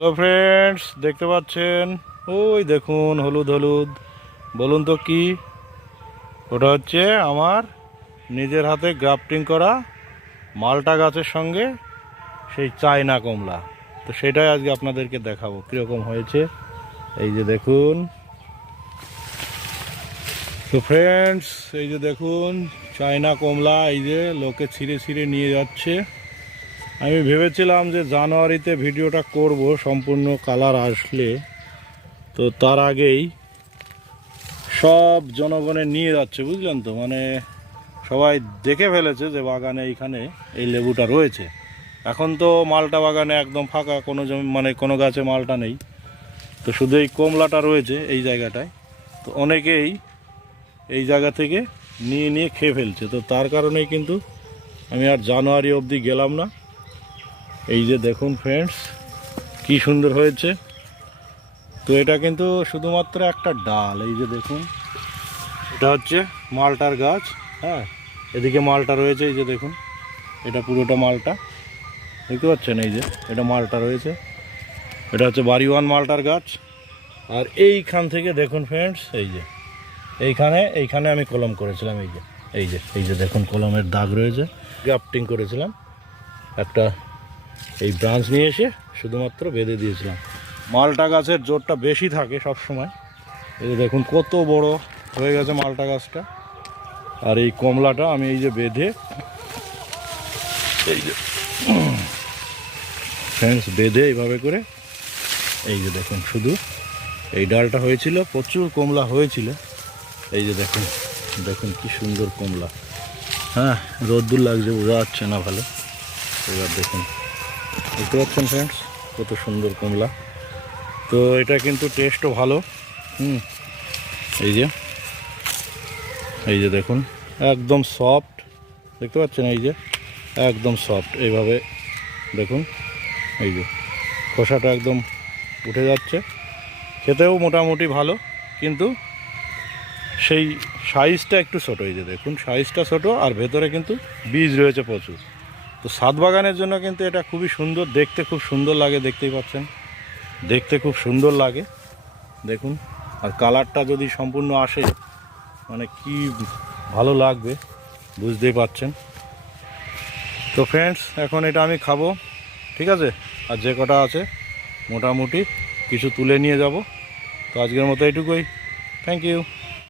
তো ফ্রেন্ডস দেখতে পাচ্ছেন? ওই দেখুন, হলুদ হলুদ। বলুন তো কি? ওটা হচ্ছে আমার নিজের হাতে গ্রাফটিং করা মালটা গাছের সঙ্গে সেই চায়না কমলা। তো সেটাই আজকে আপনাদেরকে দেখাবো, কীরকম হয়েছে। এই যে দেখুন। তো ফ্রেন্ডস এই যে দেখুন, চায়না কমলা এই যে লোকে ছিঁড়ে ছিঁড়ে নিয়ে যাচ্ছে। আমি ভেবেছিলাম যে জানুয়ারিতে ভিডিওটা করব, সম্পূর্ণ কালার আসলে। তো তার আগেই সব জনগণে নিয়ে যাচ্ছে, বুঝলেন তো? মানে সবাই দেখে ফেলেছে যে বাগানে এইখানে এই লেবুটা রয়েছে। এখন তো মালটা বাগানে একদম ফাঁকা, কোনো জমি মানে কোনো গাছে মালটা নেই। তো শুধু এই কমলাটা রয়েছে এই জায়গাটায়। তো অনেকেই এই জায়গা থেকে নিয়ে নিয়ে খেয়ে ফেলছে। তো তার কারণেই কিন্তু আমি আর জানুয়ারি অবধি গেলাম না। এই যে দেখুন ফ্রেন্ডস কি সুন্দর হয়েছে। তো এটা কিন্তু শুধুমাত্র একটা ডাল, এই যে দেখুন। এটা হচ্ছে মালটার গাছ হ্যাঁ? এদিকে মালটা রয়েছে, এই যে দেখুন। এটা পুরোটা মালটা। দেখতে পাচ্ছেন এই যে, এটা মালটা রয়েছে। এটা হচ্ছে বাড়িওয়ান মালটার গাছ। আর এইখান থেকে দেখুন ফ্রেন্ডস এই যে। এইখানে এইখানে আমি কলম করেছিলাম, এই যে। এই যে এই যে দেখুন, কলমের দাগ রয়েছে। গ্রাফটিং করেছিলাম। একটা এই ব্রাঞ্চ নিয়ে এসে শুধুমাত্র বেঁধে দিয়েছিলাম। মালটা গাছের জোরটা বেশি থাকে সব সময় এই দেখুন কত বড় হয়ে গেছে মালটা গাছটা। আর এই কমলাটা আমি এই যে বেঁধে, এই যে ফ্রেন্ডস বেঁধে এইভাবে করে, এই যে দেখুন শুধু এই ডালটা হয়েছিল, প্রচুর কমলা হয়েছিল। এই যে দেখুন দেখুন কি সুন্দর কমলা। হ্যাঁ রোদ্দুর লাগছে, বোঝা যাচ্ছে না ভালো। এবার দেখুন। দেখতে পাচ্ছেন ফ্রেন্ডস কত সুন্দর কমলা। তো এটা কিন্তু টেস্টও ভালো। হুম। এই যে। এই যে দেখুন, একদম সফট দেখতে পাচ্ছেন এই যে? একদম সফট এইভাবে দেখুন। এই যে। খোসাটা একদম উঠে যাচ্ছে। খেতেও মোটামুটি ভালো, কিন্তু সেই সাইজটা একটু ছোটো। এই যে দেখুন সাইজটা ছোটো আর ভেতরে কিন্তু বীজ রয়েছে প্রচুর। তো সাত বাগানের জন্য কিন্তু এটা খুবই সুন্দর, দেখতে খুব সুন্দর লাগে, দেখতেই পাচ্ছেন। দেখতে খুব সুন্দর লাগে, দেখুন। আর কালারটা যদি সম্পূর্ণ আসে মানে কি ভালো লাগবে, বুঝতেই পাচ্ছেন। তো ফ্রেন্ডস এখন এটা আমি খাব, ঠিক আছে? আর যে কটা আছে, মোটামুটি কিছু তুলে নিয়ে যাব। তো আজকের মতো এটুকুই। Thank you